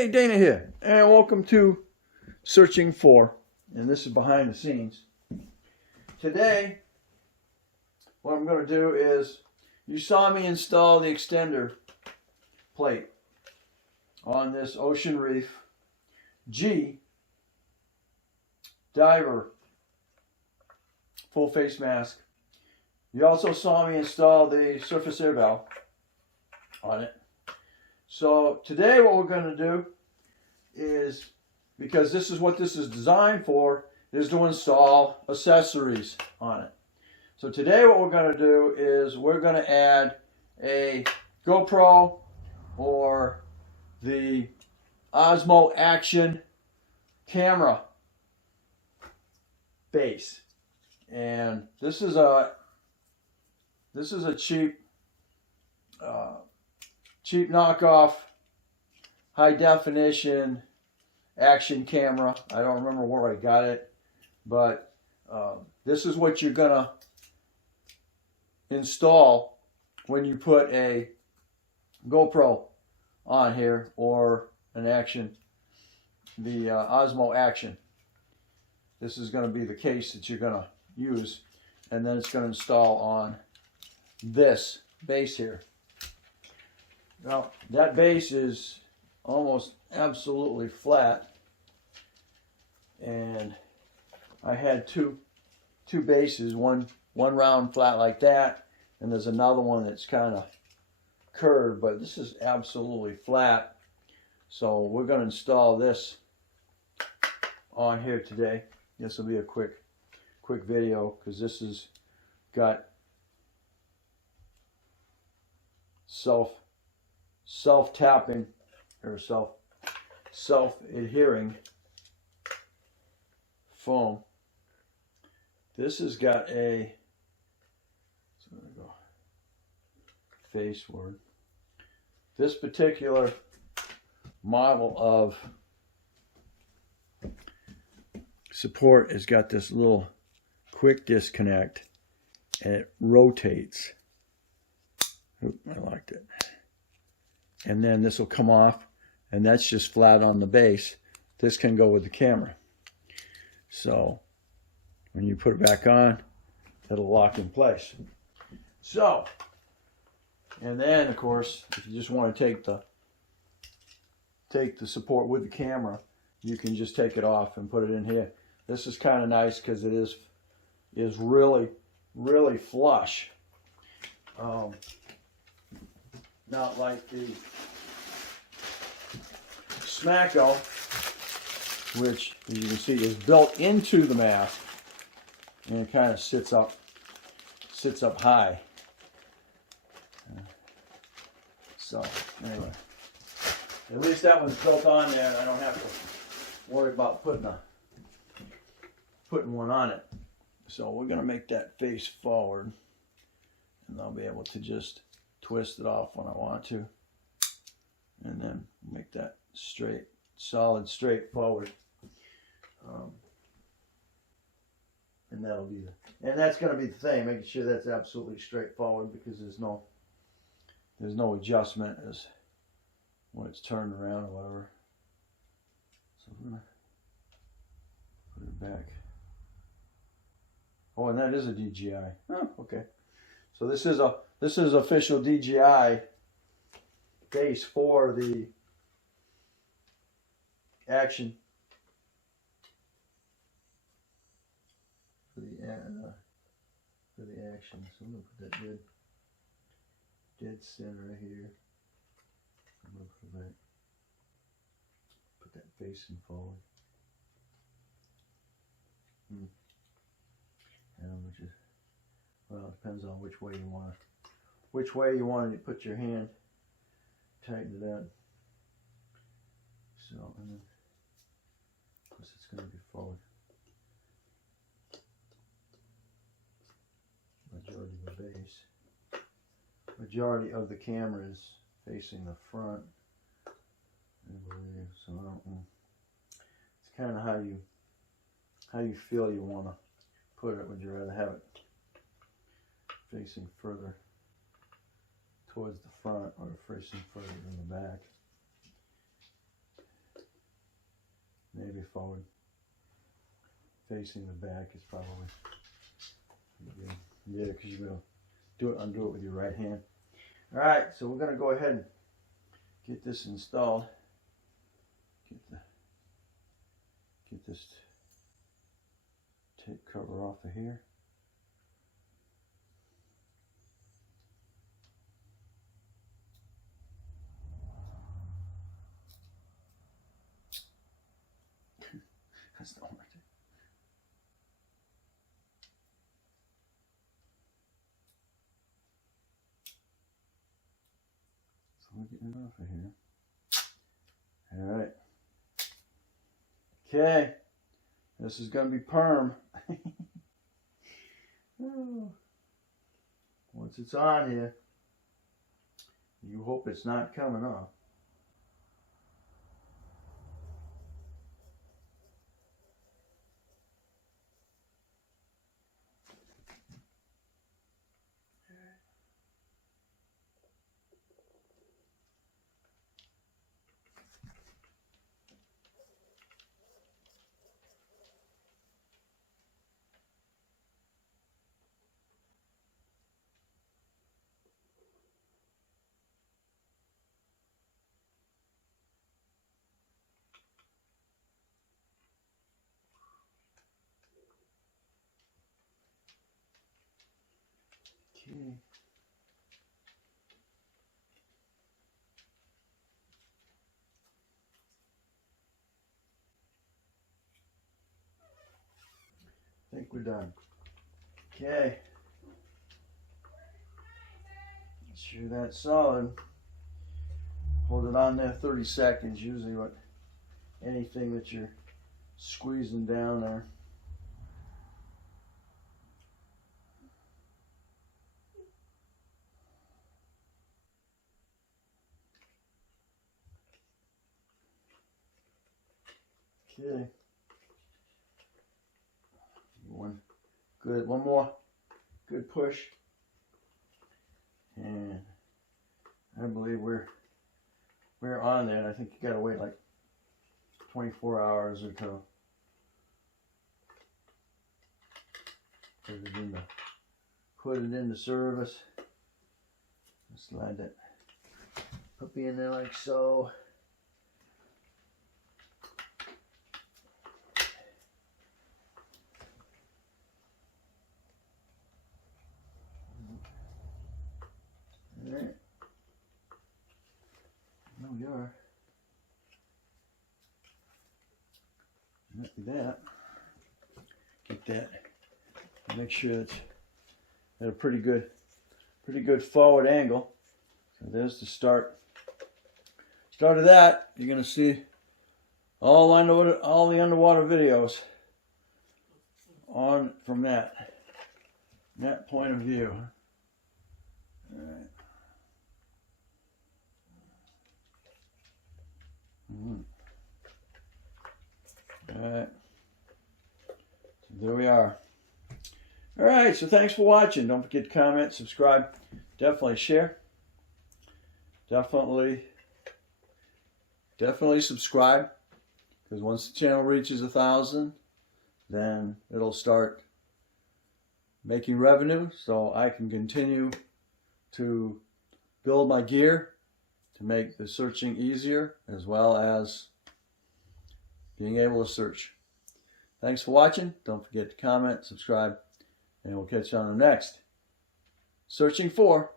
Hey, Dana here, and welcome to Searching For, and this is behind the scenes. Today, what I'm going to do is, you saw me install the extender plate on this Ocean Reef G Diver full face mask. You also saw me install the surface air valve on it. So today what we're going to do is, because this is what this is designed for, is to install accessories on it. So today what we're going to do is we're going to add a GoPro or the Osmo Action camera base. And this is a cheap knockoff high definition action camera. I don't remember where I got it, but this is what you're gonna install when you put a GoPro on here or an action, the Osmo Action. This is going to be the case that you're going to use, and then it's going to install on this base here. Now that base is almost absolutely flat, and I had two bases, one round flat like that, and there's another one that's kind of curved, but this is absolutely flat. So we're going to install this on here today. This will be a quick video, because this has got self-tapping or self-adhering foam. This has got a, so I'm gonna go face word. This particular model of support has got this little quick disconnect, and it rotates. Oop, I liked it. And then this will come off, and that's just flat on the base. This can go with the camera. So when you put it back on, it'll lock in place. So, and then of course, if you just want to take the support with the camera, you can just take it off and put it in here. This is kind of nice because it is really flush. Not like the Smacko, which, as you can see, is built into the mask, and it kind of sits up high. So anyway, at least that one's built on there, and I don't have to worry about putting one on it. So we're going to make that face forward, and I'll be able to just twist it off when I want to, and then make that straight, solid, straight and that'll be and that's going to be the thing, making sure that's absolutely straightforward, because there's no adjustment as when it's turned around or whatever. So I'm going to put it back. Oh, and that is a DJI. Oh, okay. So this is official DJI base for the action, for the action. So I'm gonna put that dead center right here. I'm gonna put that facing forward. Well, it depends on which way you want to put your hand. Tighten it up. So, and then, of course, it's going to be forward. Majority of the base. Majority of the camera is facing the front, I believe. So I don't know. It's kind of how you feel you want to put it. Would you rather have it facing further towards the front or facing further in the back? forward. Facing the back is probably good. Yeah, because you're going to undo it with your right hand. All right, so we're going to go ahead and get this installed. Get this tape cover off of here. That's not working. So we're getting it off of here. All right. Okay. This is going to be perm. Once it's on here, you hope it's not coming off. Okay. I think we're done. Okay. Make sure that's solid. Hold it on there 30 seconds, usually what anything that you're squeezing down there. Okay. One more good push. And I believe we're on there. I think you gotta wait like 24 hours or so. Put it into service. Slide that puppy in there like so. Alright. There we are. After that, get that. Make sure it's at a pretty good forward angle. So there's the start. Start of that. You're gonna see all the underwater videos on from that point of view. All right. All right. So there we are. All right. So thanks for watching. Don't forget to comment, subscribe, definitely share. Definitely subscribe, because once the channel reaches 1,000, then it'll start making revenue, so I can continue to build my gear to make the searching easier, as well as being able to search. Thanks for watching. Don't forget to comment, subscribe, and we'll catch you on the next Searching For.